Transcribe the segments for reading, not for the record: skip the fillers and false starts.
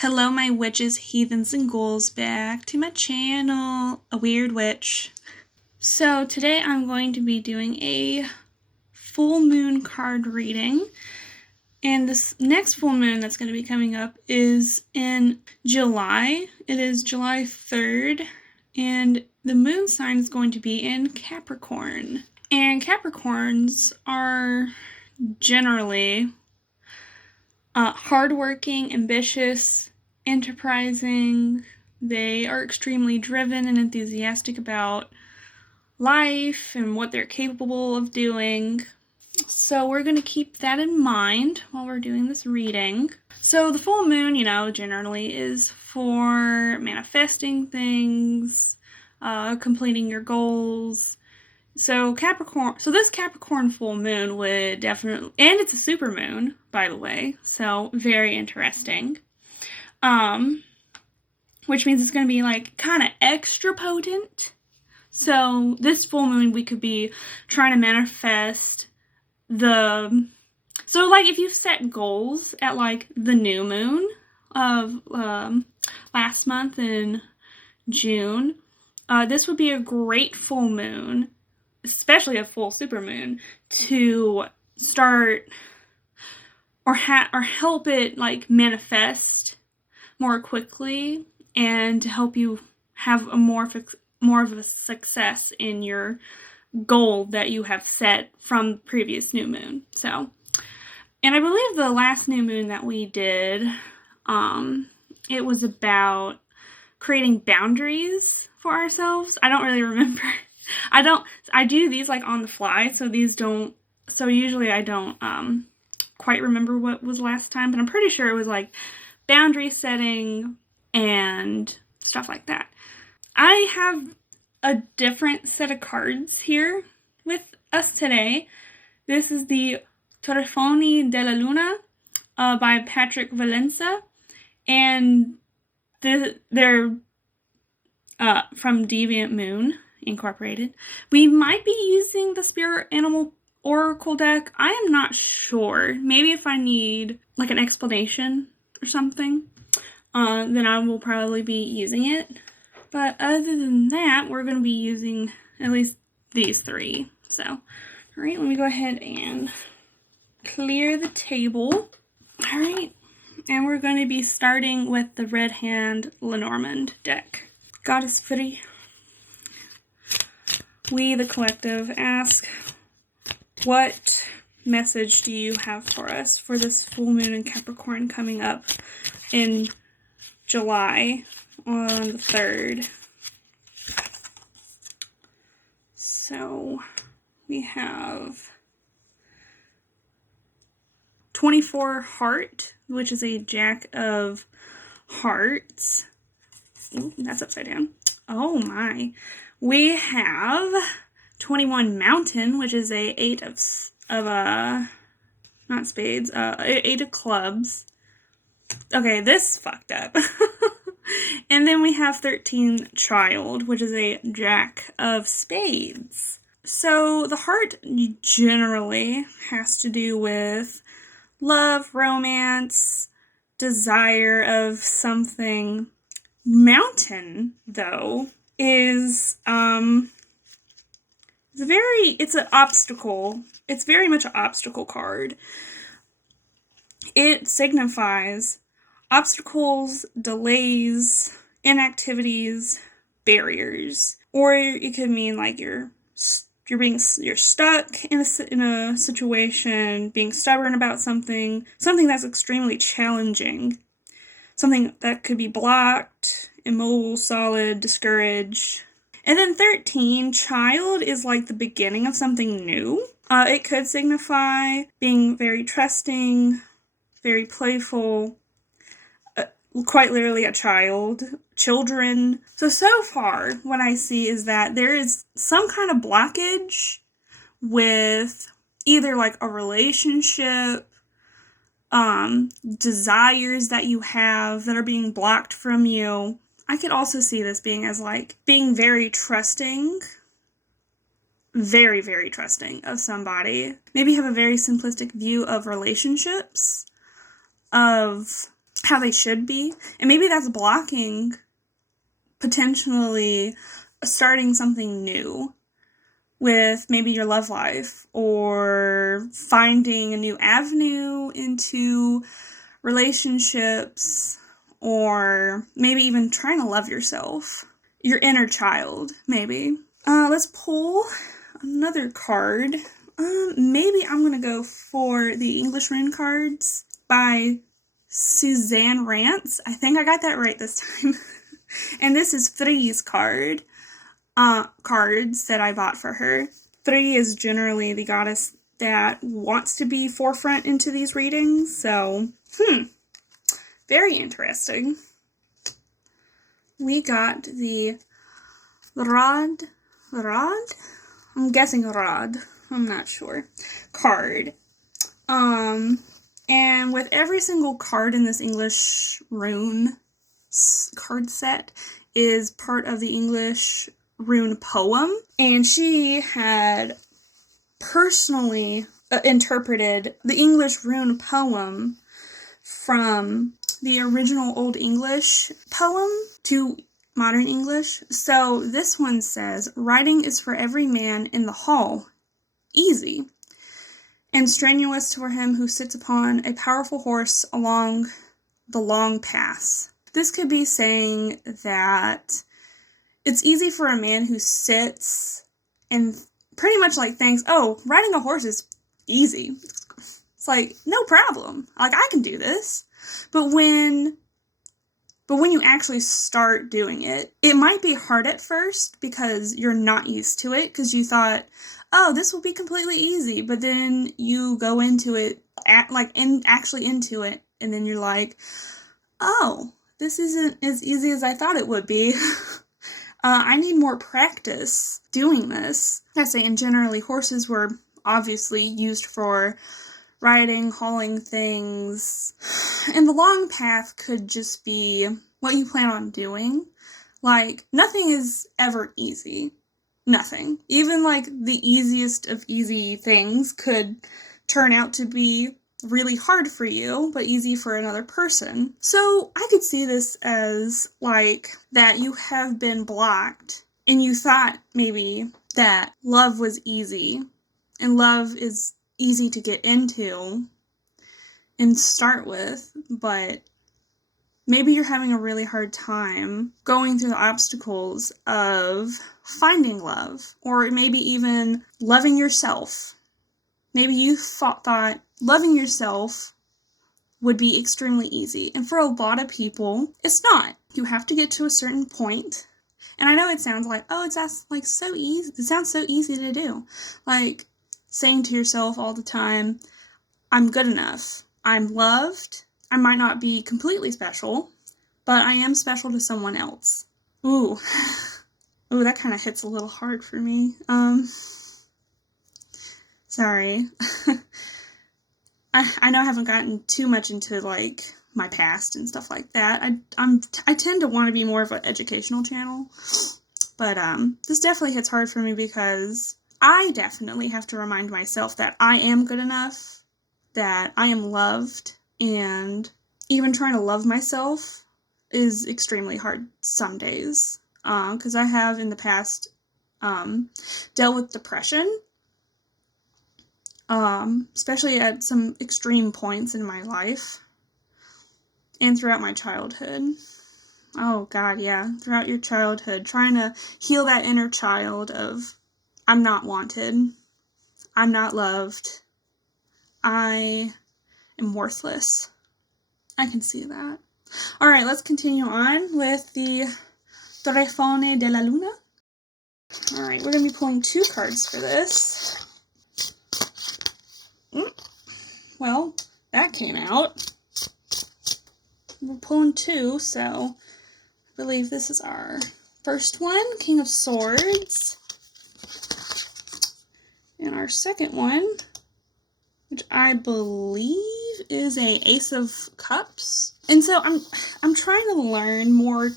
Hello, my witches, heathens, and ghouls. Back to my channel, A Weird Witch. So today I'm going to be doing a full moon card reading. And this next full moon that's going to be coming up is in July. It is July 3rd. And the moon sign is going to be in Capricorn. And Capricorns are generally hardworking, ambitious, enterprising. They are extremely driven and enthusiastic about life and what they're capable of doing. So we're going to keep that in mind while we're doing this reading. So the full moon, generally is for manifesting things, completing your goals. So this Capricorn full moon would definitely, and it's a super moon, by the way, so very interesting. Which means it's going to be like kind of extra potent. So this full moon, we could be trying to manifest so like if you've set goals at like the new moon of last month in June, this would be a great full moon, especially a full supermoon, to start or help it like manifest more quickly and to help you have a more of a success in your goal that you have set from the previous new moon. So, and I believe the last new moon that we did, it was about creating boundaries for ourselves. I don't really remember. I do these like on the fly, so usually I don't quite remember what was last time, but I'm pretty sure it was like boundary setting and stuff like that. I have a different set of cards here with us today. This is the Trionfi Della Luna by Patrick Valenza, and they're from Deviant Moon Incorporated. We might be using the Spirit Animal Oracle deck. I am not sure. Maybe if I need like an explanation or something, then I will probably be using it. But other than that, we're going to be using at least these three. So, all right, let me go ahead and clear the table. All right, and we're going to be starting with the Red Hand Lenormand deck. Goddess Free. We, the collective, ask, what message do you have for us for this full moon in Capricorn coming up in July on the 3rd? So we have 24 Heart, which is a Jack of Hearts. Ooh, that's upside down. Oh my. We have 21 Mountain, which is a 8 not spades, 8 of clubs. Okay, this fucked up. And then we have 13 Child, which is a Jack of spades. So the heart generally has to do with love, romance, desire of something. Mountain, though, is it's an obstacle. It's very much an obstacle card. It signifies obstacles, delays, inactivities, barriers. Or it could mean like you're stuck in a situation, being stubborn about something that's extremely challenging. Something that could be blocked, immobile, solid, discouraged. And then 13, Child, is like the beginning of something new. It could signify being very trusting, very playful, quite literally a child, children. So far, what I see is that there is some kind of blockage with either like a relationship, desires that you have that are being blocked from you. I could also see this being as like being very trusting, very, very trusting of somebody. Maybe have a very simplistic view of relationships, of how they should be. And maybe that's blocking potentially starting something new with maybe your love life, or finding a new avenue into relationships, or maybe even trying to love yourself. Your inner child, maybe. Let's pull another card. Maybe I'm going to go for the English rune cards by Suzanne Rance. I think I got that right this time. And this is Three's cards that I bought for her. Three is generally the goddess that wants to be forefront into these readings, so, very interesting. We got the Rod? I'm guessing Rod. I'm not sure. Card. And with every single card in this English rune card set is part of the English rune poem, and she had personally interpreted the English rune poem from the original Old English poem to modern English. So this one says, "Writing is for every man in the hall easy, and strenuous for him who sits upon a powerful horse along the long paths." This could be saying that it's easy for a man who sits and pretty much like thinks, oh, riding a horse is easy. It's like, no problem. Like, I can do this. But when you actually start doing it, it might be hard at first because you're not used to it, because you thought, oh, this will be completely easy. But then you go into it, actually into it, and then you're like, oh, this isn't as easy as I thought it would be. I need more practice doing this. I say, and generally horses were obviously used for riding, hauling things, and the long path could just be what you plan on doing. Like, nothing is ever easy. Nothing. Even, like, the easiest of easy things could turn out to be really hard for you, but easy for another person. So I could see this as, like, that you have been blocked, and you thought maybe that love was easy, and love is easy to get into and start with, but maybe you're having a really hard time going through the obstacles of finding love, or maybe even loving yourself. Maybe you thought loving yourself would be extremely easy, and for a lot of people, it's not. You have to get to a certain point, and I know it sounds like, oh, it's like so easy. It sounds so easy to do. Like, saying to yourself all the time, I'm good enough. I'm loved. I might not be completely special, but I am special to someone else. Ooh, that kind of hits a little hard for me. Sorry. I know I haven't gotten too much into, like, my past and stuff like that. I tend to want to be more of an educational channel, but this definitely hits hard for me because I definitely have to remind myself that I am good enough, that I am loved, and even trying to love myself is extremely hard some days, because I have in the past dealt with depression, especially at some extreme points in my life, and throughout my childhood. Oh God, yeah, throughout your childhood, trying to heal that inner child of, I'm not wanted, I'm not loved, I am worthless. I can see that. Alright, let's continue on with the Trionfi della Luna. Alright, we're going to be pulling 2 cards for this. Well, that came out. We're pulling 2, so I believe this is our first one, King of Swords. And our second one, which I believe is a Ace of Cups. And so I'm trying to learn more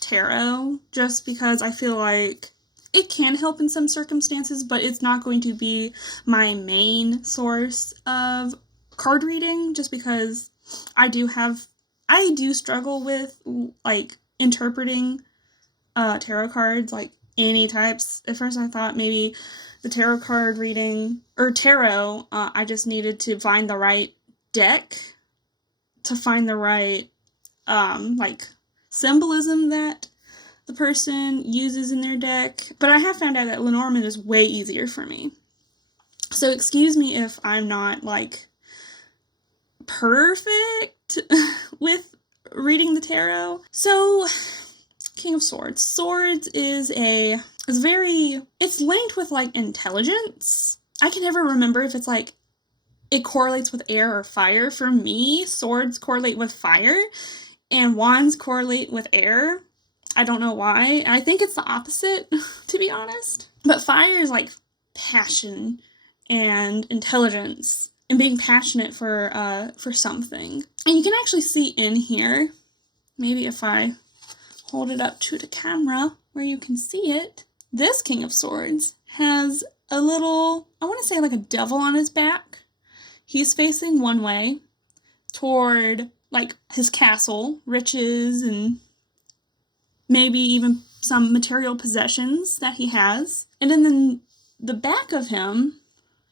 tarot just because I feel like it can help in some circumstances, but it's not going to be my main source of card reading just because I do have I do struggle with, like, interpreting tarot cards, like, any types. At first I thought maybe the tarot card reading, or tarot, I just needed to find the right deck, to find the right, like, symbolism that the person uses in their deck. But I have found out that Lenormand is way easier for me. So excuse me if I'm not, like, perfect with reading the tarot. So, King of Swords. Swords is it's linked with, like, intelligence. I can never remember if it's, like, it correlates with air or fire. For me, swords correlate with fire, and wands correlate with air. I don't know why. I think it's the opposite, to be honest. But fire is, like, passion and intelligence and being passionate for something. And you can actually see in here, maybe if I hold it up to the camera where you can see it, this King of Swords has a little, I want to say, like, a devil on his back. He's facing one way toward, like, his castle, riches, and maybe even some material possessions that he has. And then the back of him,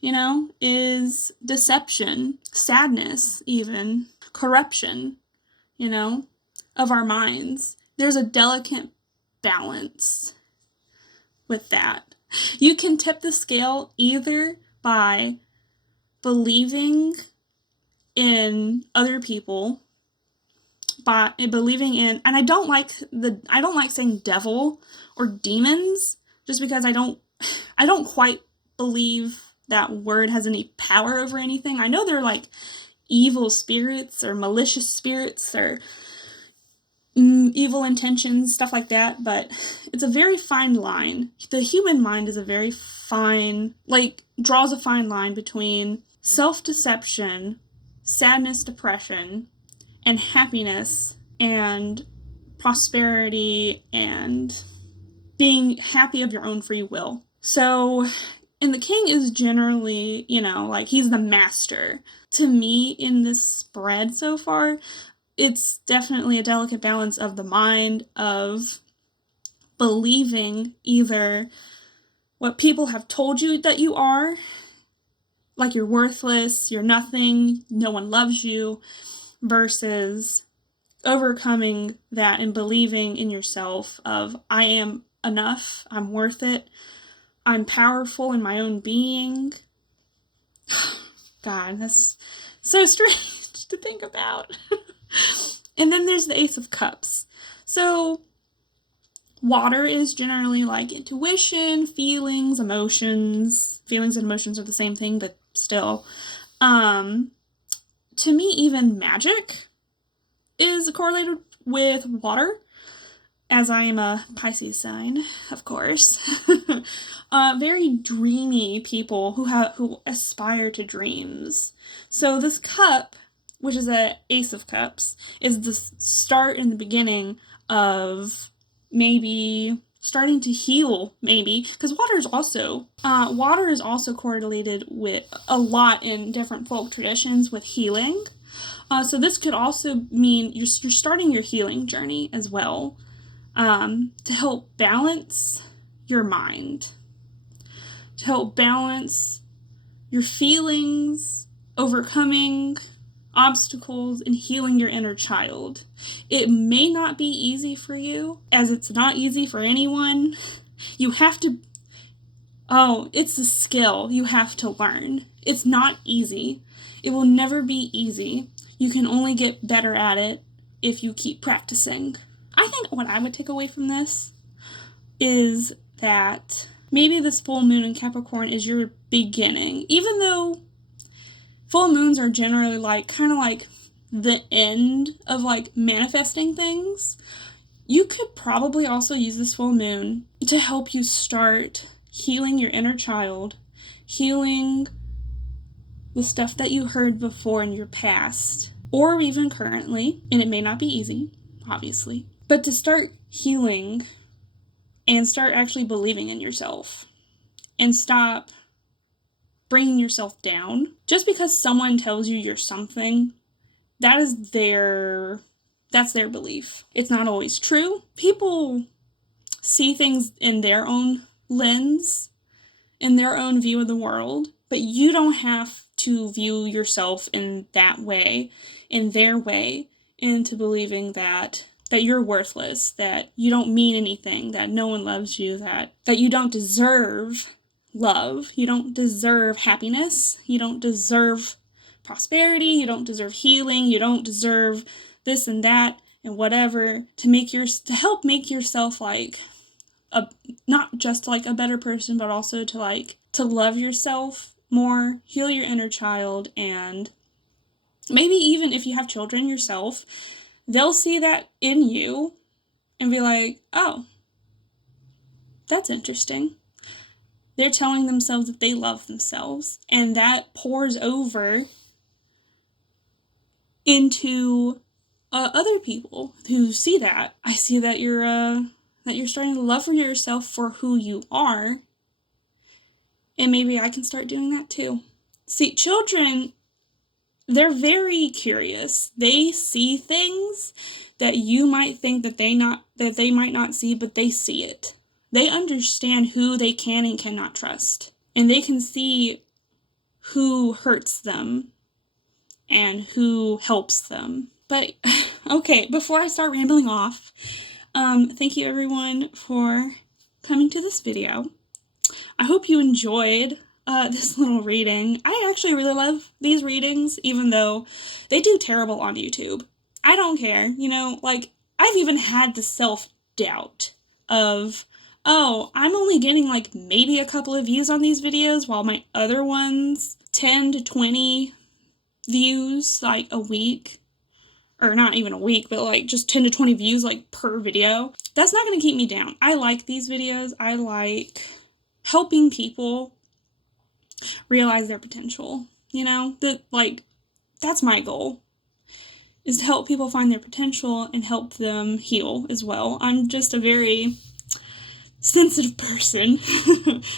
you know, is deception, sadness, even corruption, you know, of our minds. There's a delicate balance with that. You can tip the scale either by believing in other people, by believing in, and I don't like saying devil or demons, just because I don't quite believe that word has any power over anything. I know they're, like, evil spirits or malicious spirits or evil intentions, stuff like that, but it's a very fine line. The human mind is a very fine, like, draws a fine line between self-deception, sadness, depression, and happiness, and prosperity, and being happy of your own free will. So, and the king is generally, you know, like, he's the master. To me, in this spread so far, it's definitely a delicate balance of the mind, of believing either what people have told you that you are, like you're worthless, you're nothing, no one loves you, versus overcoming that and believing in yourself of, I am enough, I'm worth it, I'm powerful in my own being. God, that's so strange to think about. And then there's the Ace of Cups. So water is generally, like, intuition, feelings, emotions. Feelings and emotions are the same thing, but still. To me, even magic is correlated with water, as I am a Pisces sign, of course. Very dreamy people who aspire to dreams. So this cup, which is an Ace of Cups, is the start and the beginning of maybe starting to heal, maybe, because water is also correlated with a lot in different folk traditions with healing. So this could also mean you're starting your healing journey as well, to help balance your mind, to help balance your feelings, overcoming obstacles, and healing your inner child. It may not be easy for you, as it's not easy for anyone. You have to, it's a skill you have to learn. It's not easy. It will never be easy. You can only get better at it if you keep practicing. I think what I would take away from this is that maybe this full moon in Capricorn is your beginning. Even though full moons are generally, like, kind of like the end of, like, manifesting things, you could probably also use this full moon to help you start healing your inner child, healing the stuff that you heard before in your past, or even currently, and it may not be easy, obviously, but to start healing and start actually believing in yourself and stop bringing yourself down. Just because someone tells you you're something, that is their That's their belief. It's not always true. People see things in their own lens, in their own view of the world, but you don't have to view yourself in that way, in their way, into believing that you're worthless, that you don't mean anything, that no one loves you, that you don't deserve love, you don't deserve happiness, you don't deserve prosperity, you don't deserve healing, you don't deserve this and that and whatever, to help make yourself like not just like a better person, but also to love yourself more, heal your inner child, and maybe even if you have children yourself, they'll see that in you and be like, oh, that's interesting. They're telling themselves that they love themselves, and that pours over into other people who see that. I see that you're starting to love yourself for who you are, and maybe I can start doing that too. See, children, they're very curious. They see things that you might think that they might not see, but they see it. They understand who they can and cannot trust, and they can see who hurts them and who helps them. But okay, before I start rambling off, thank you everyone for coming to this video. I hope you enjoyed this little reading. I actually really love these readings, even though they do terrible on YouTube. I don't care, like, I've even had the self-doubt of, oh, I'm only getting like maybe a couple of views on these videos, while my other ones, 10 to 20 views like a week, or not even a week, but like just 10 to 20 views like per video. That's not going to keep me down. I like these videos. I like helping people realize their potential, that's my goal, is to help people find their potential and help them heal as well. I'm just a very sensitive person.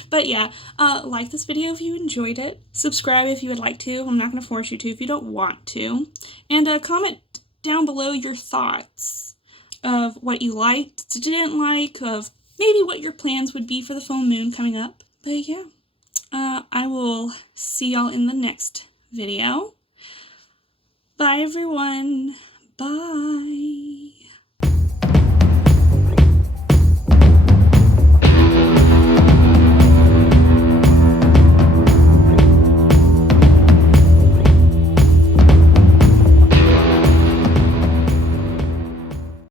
But yeah, like this video if you enjoyed it, subscribe if you would like to. I'm not going to force you to if you don't want to, and comment down below your thoughts of what you liked, didn't like, of maybe what your plans would be for the full moon coming up. But yeah, I will see y'all in the next video. Bye everyone. Bye.